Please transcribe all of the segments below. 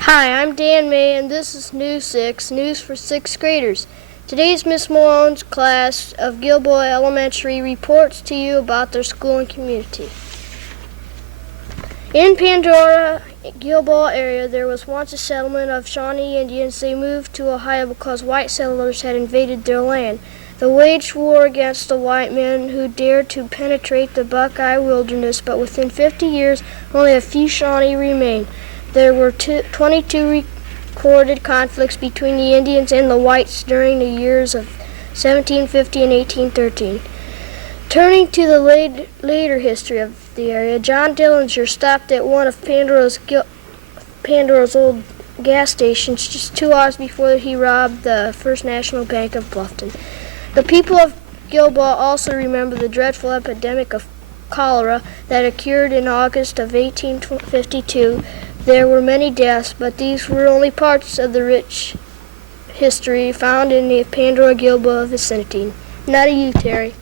Hi, I'm Dan May, and this is News 6, news for 6th graders. Today's Miss Malone's class of Gilboa Elementary reports to you about their school and community. In Pandora, Gilboa area, there was once a settlement of Shawnee Indians. They moved to Ohio because white settlers had invaded their land. They waged war against the white men who dared to penetrate the Buckeye Wilderness, but within 50 years, only a few Shawnee remained. There were 22 recorded conflicts between the Indians and the whites during the years of 1750 and 1813. Turning to the later history of the area, John Dillinger stopped at one of Pandora's old gas stations just 2 hours before he robbed the First National Bank of Bluffton. The people of Gilboa also remember the dreadful epidemic of cholera that occurred in August of 1852. There were many deaths, but these were only parts of the rich history found in the Pandora-Gilboa vicinity. Now to you, Terry.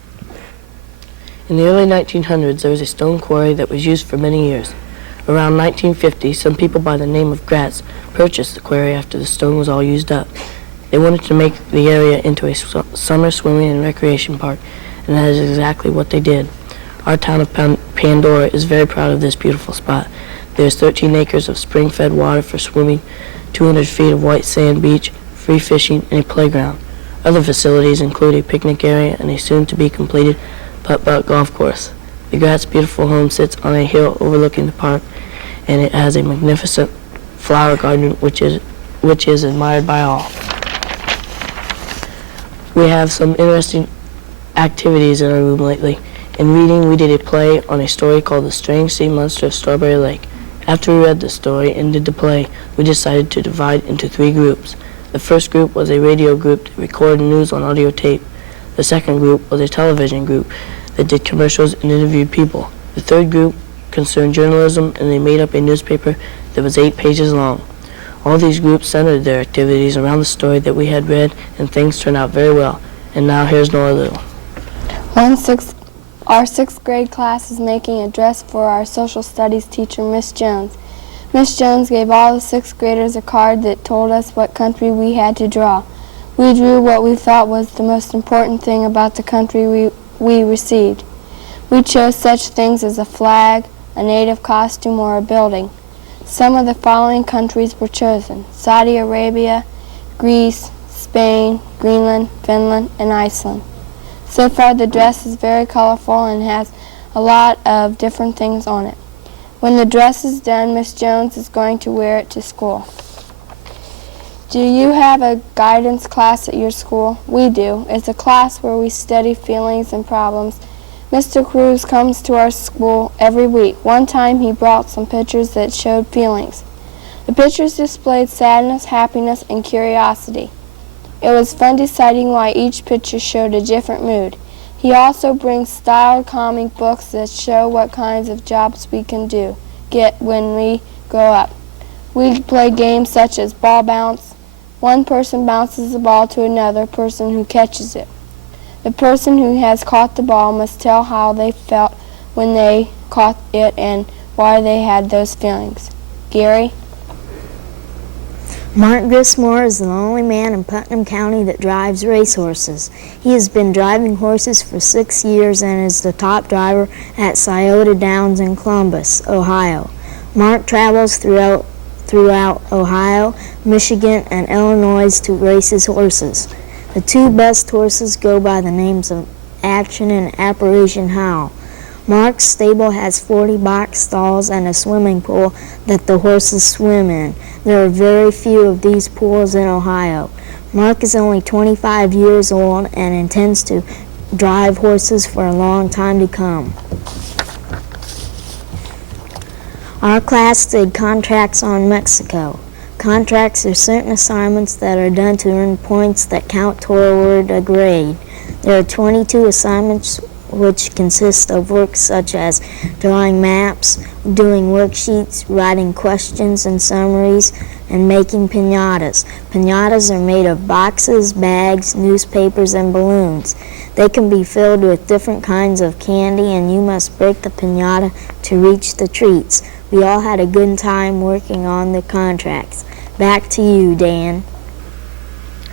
In the early 1900s, there was a stone quarry that was used for many years. Around 1950, some people by the name of Gratz purchased the quarry after the stone was all used up. They wanted to make the area into a summer swimming and recreation park, and that is exactly what they did. Our town of Pandora is very proud of this beautiful spot. There's 13 acres of spring-fed water for swimming, 200 feet of white sand beach, free fishing, and a playground. Other facilities include a picnic area and a soon-to-be-completed putt-putt golf course. The Gratz beautiful home sits on a hill overlooking the park, and it has a magnificent flower garden which is admired by all. We have some interesting activities in our room lately. In reading, we did a play on a story called The Strange Sea Monster of Strawberry Lake. After we read the story and did the play, we decided to divide into 3 groups. The first group was a radio group that recorded news on audio tape. The second group was a television group that did commercials and interviewed people. The third group concerned journalism, and they made up a newspaper that was 8 pages long. All these groups centered their activities around the story that we had read, and things turned out very well. And now here's Nora Little. Our 6th grade class is making a dress for our social studies teacher, Miss Jones. Miss Jones gave all the 6th graders a card that told us what country we had to draw. We drew what we thought was the most important thing about the country we received. We chose such things as a flag, a native costume, or a building. Some of the following countries were chosen: Saudi Arabia, Greece, Spain, Greenland, Finland, and Iceland. So far, the dress is very colorful and has a lot of different things on it. When the dress is done, Miss Jones is going to wear it to school. Do you have a guidance class at your school? We do. It's a class where we study feelings and problems. Mr. Cruz comes to our school every week. One time he brought some pictures that showed feelings. The pictures displayed sadness, happiness, and curiosity. It was fun deciding why each picture showed a different mood. He also brings styled comic books that show what kinds of jobs we can get when we grow up. We play games such as ball bounce. One person bounces the ball to another person who catches it. The person who has caught the ball must tell how they felt when they caught it and why they had those feelings. Gary? Mark Grismore is the only man in Putnam County that drives racehorses. He has been driving horses for 6 years and is the top driver at Scioto Downs in Columbus, Ohio. Mark travels throughout Ohio, Michigan, and Illinois to race his horses. The 2 best horses go by the names of Action and Apparition Howl. Mark's stable has 40 box stalls and a swimming pool that the horses swim in. There are very few of these pools in Ohio. Mark is only 25 years old and intends to drive horses for a long time to come. Our class did contracts on Mexico. Contracts are certain assignments that are done to earn points that count toward a grade. There are 22 assignments which consist of work such as drawing maps, doing worksheets, writing questions and summaries, and making piñatas. Piñatas are made of boxes, bags, newspapers, and balloons. They can be filled with different kinds of candy, and you must break the piñata to reach the treats. We all had a good time working on the contracts. Back to you, Dan.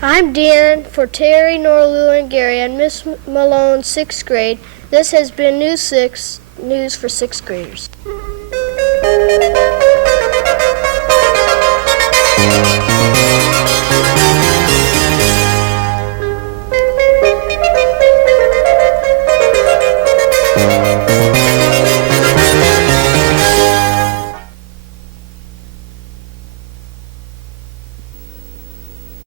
I'm Dan for Terry, Nora, Lou, and Gary, and Miss Malone, 6th grade. This has been News for 6th graders.